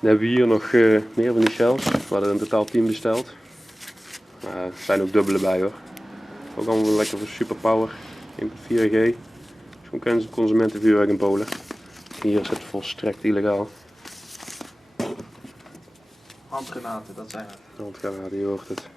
Dan hebben we hier nog meer van die shells. We hadden in totaal 10 besteld. Er zijn ook dubbele bij hoor. Ook allemaal lekker voor superpower. 1.4G. Gewoon consumentenvuurwerk in Polen. Hier is het volstrekt illegaal. Handgranaten, dat zijn het. Handgranaten, je hoort het.